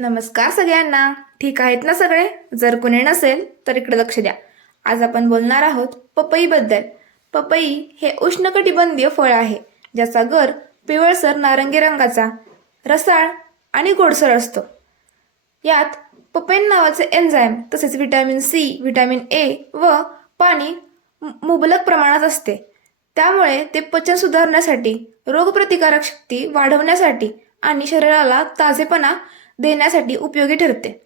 नमस्कार सगळ्यांना. ठीक आहेत ना सगळे? जर कुणी नसेल तर इकडे लक्ष द्या. आज आपण बोलणार आहोत पपईबद्दल. पपई हे उष्णकटिबंधीय फळ आहे ज्याचा गर पिवळसर नारंगी रंगाचा रसाळ आणि गोडसर असतो. यात पपेन नावाचे एन्झाईम तसेच व्हिटॅमिन सी व्हिटॅमिन ए व पाणी मु- मुबलक प्रमाणात असते. त्यामुळे ते पचन सुधारण्यासाठी रोगप्रतिकारक शक्ती वाढवण्यासाठी आणि शरीराला ताजेपणा देण्यासाठी उपयोगी ठरते.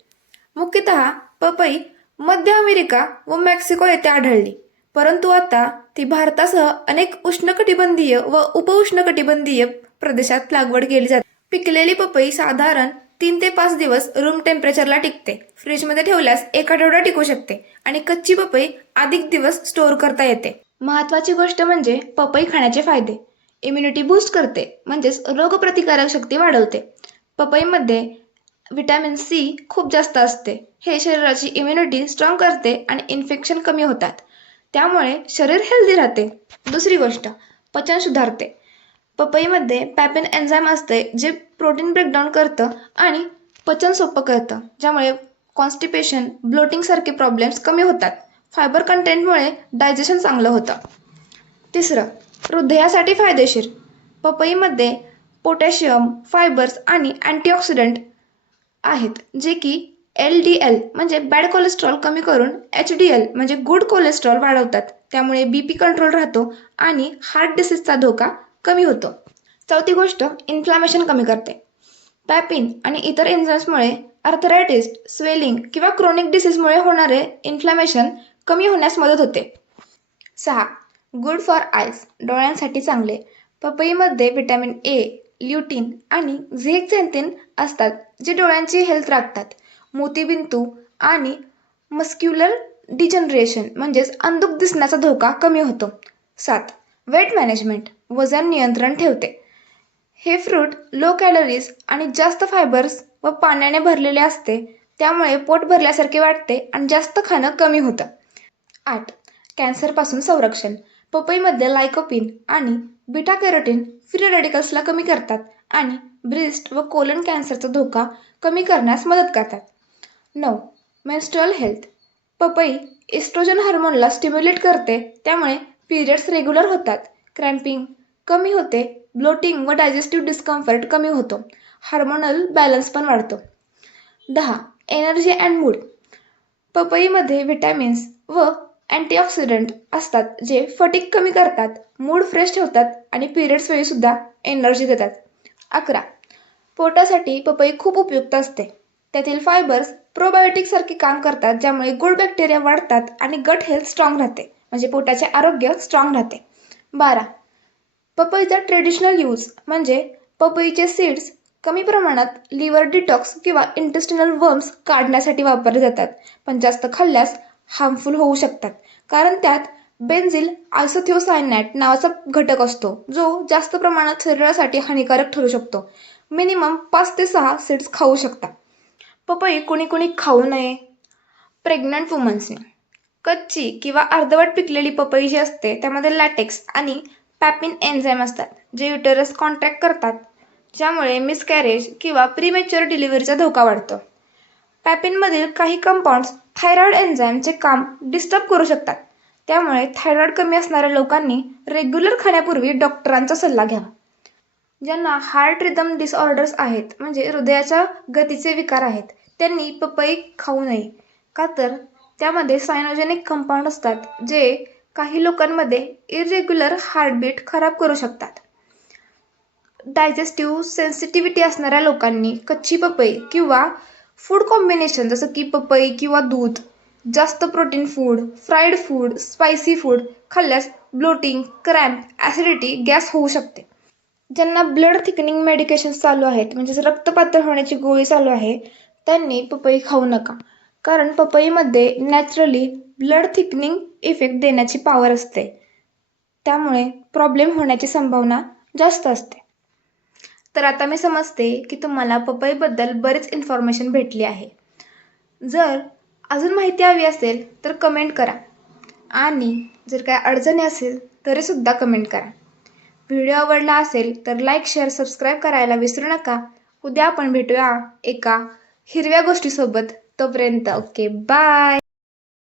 मुख्यतः पपई मध्य अमेरिका व मेक्सिको येथे आढळली. परंतु आता ती भारतासह अनेक उष्णकटिबंधीय व उपउष्णकटिबंधीय प्रदेशात लागवड केली जाते. पिकलेली पपई साधारण तीन ते पाच दिवस रूम टेम्परेचरला टिकते. फ्रीजमध्ये ठेवल्यास एक आठवडा टिकू शकते आणि कच्ची पपई अधिक दिवस स्टोअर करता येते. महत्वाची गोष्ट म्हणजे पपई खाण्याचे फायदे. इम्युनिटी बूस्ट करते म्हणजेच रोगप्रतिकारक शक्ती वाढवते. पपईमध्ये व्हिटॅमिन सी खूप जास्त असते. हे शरीराची इम्युनिटी स्ट्रॉंग करते आणि इन्फेक्शन कमी होतात. त्यामुळे शरीर हेल्दी राहते. दुसरी गोष्ट पचन सुधारते. पपईमध्ये पॅपिन एन्झाईम असते जे प्रोटीन ब्रेकडाऊन करतं आणि पचन सोपं करतं. ज्यामुळे कॉन्स्टिपेशन ब्लोटिंगसारखे प्रॉब्लेम्स कमी होतात. फायबर कंटेंटमुळे डायजेशन चांगलं होतं. तिसरं हृदयासाठी फायदेशीर. पपईमध्ये पोटॅशियम फायबर्स आणि अँटीऑक्सिडंट आहेत जे की एल डी एल म्हणजे बॅड कोलेस्ट्रॉल कमी करून एच डी एल म्हणजे गुड कोलेस्ट्रॉल वाढवतात. त्यामुळे बी पी कंट्रोल राहतो आणि हार्ट डिसीजचा धोका कमी होतो. चौथी गोष्ट इन्फ्लॅमेशन कमी करते. पॅपिन आणि इतर एन्झाईम्समुळे अर्थरायटिस स्वेलिंग किंवा क्रोनिक डिसीजमुळे होणारे इन्फ्लॅमेशन कमी होण्यास मदत होते. सहा गुड फॉर आयज डोळ्यांसाठी चांगले. पपईमध्ये व्हिटॅमिन ए ल्युटीन आणि झेक्झेन्थिन असतात जे डोळ्यांची हेल्थ राखतात. मोतीबिंदू आणि मस्क्युलर डिजनरेशन म्हणजेच अंधुक दिसण्याचा धोका कमी होतो. सात वेट मॅनेजमेंट वजन नियंत्रण ठेवते. हे फ्रूट लो कॅलरीज आणि जास्त फायबर्स व पाण्याने भरलेले असते त्यामुळे पोट भरल्यासारखे वाटते आणि जास्त खाणं कमी होतं. आठ कॅन्सरपासून संरक्षण. पपईमध्ये लायकोपिन आणि बिटा कॅरोटीन फ्री रेडिकल्सला कमी करतात आणि ब्रिस्ट व कोलन कॅन्सरचा धोका कमी करण्यास मदत करतात. नऊ मेन्स्ट्रल हेल्थ पपई इस्ट्रोजन हार्मोनला स्टिम्युलेट करते त्यामुळे पिरियड्स रेग्युलर होतात. क्रॅम्पिंग कमी होते ब्लोटिंग व डायजेस्टिव्ह डिस्कम्फर्ट कमी होतो. हार्मोनल बॅलन्स पण वाढतो. दहा एनर्जी अँड मूड पपईमध्ये व्हिटॅमिन्स व अँटीऑक्सिडंट असतात जे फटीक कमी करतात मूड फ्रेश ठेवतात आणि पिरियड्स वेळीसुद्धा एनर्जी देतात. अकरा. पोटासाठी पपई खूप उपयुक्त असते. त्यातील फायबर्स प्रोबायोटिकसारखे काम करतात ज्यामुळे गुड बॅक्टेरिया वाढतात आणि गट हेल्थ स्ट्रॉंग राहते. म्हणजे पोटाचे आरोग्य स्ट्रॉंग राहते. बारा. पपईचा ट्रेडिशनल यूज म्हणजे पपईचे सीड्स कमी प्रमाणात लिव्हर डिटॉक्स किंवा इंटेस्टिनल वर्म्स काढण्यासाठी वापरले जातात. पण जास्त खाल्ल्यास हार्मफुल होऊ शकतात. कारण त्यात बेन्झिल आयसोथिओसायनॅट नावाचा घटक असतो जो जास्त प्रमाणात शरीरासाठी हानिकारक ठरू शकतो. मिनिमम पाच ते सहा सीड्स खाऊ शकता. पपई कुणी कुणी खाऊ नये. प्रेग्नंट वुमन्सने कच्ची किंवा अर्धवट पिकलेली पपई जी असते त्यामध्ये लॅटेक्स आणि पॅपिन एन्झाईम असतात जे युटेरस कॉन्ट्रॅक्ट करतात. ज्यामुळे मिसकॅरेज किंवा प्रीमेच्युअर डिलिव्हरीचा धोका वाढतो. पॅपिनमधील काही कंपाऊंड्स थायरॉईड एन्झाईमचे काम डिस्टर्ब करू शकतात. त्यामुळे थायरॉईड कमी असणाऱ्या लोकांनी रेग्युलर खाण्यापूर्वी डॉक्टरांचा सल्ला घ्यावा. ज्यांना हार्ट रिदम डिसऑर्डर्स आहेत म्हणजे हृदयाच्या गतीचे विकार आहेत त्यांनी पपई खाऊ नये. का तर त्यामध्ये सायनोजेनिक कंपाऊंड असतात जे काही लोकांमध्ये इरेग्युलर हार्टबीट खराब करू शकतात. डायजेस्टिव्ह सेन्सिटिव्हिटी असणाऱ्या लोकांनी कच्ची पपई किंवा फूड कॉम्बिनेशन जसं की पपई किंवा दूध जास्त protein food fried food spicy food खाल्ल्यास ब्लोटिंग क्रॅम्प ॲसिडिटी गॅस होऊ शकते. ज्यांना ब्लड थिकनिंग मेडिकेशन्स चालू आहेत म्हणजेच रक्तपातळ होण्याची गोळी चालू आहे त्यांनी पपई खाऊ नका. कारण पपईमध्ये नॅचरली ब्लड थिकनिंग इफेक्ट देण्याची पॉवर असते. त्यामुळे प्रॉब्लेम होण्याची संभावना जास्त असते. तर आता मी समजते की तुम्हाला पपईबद्दल बरीच इन्फॉर्मेशन भेटली आहे. जर अजून माहिती हवी असेल तर कमेंट करा. आणि जर काय अडचणी असेल तरीसुद्धा कमेंट करा. व्हिडिओ आवडला असेल तर लाईक शेअर सबस्क्राईब करायला विसरू नका. उद्या आपण भेटूया एका हिरव्या गोष्टीसोबत. तोपर्यंत ओके बाय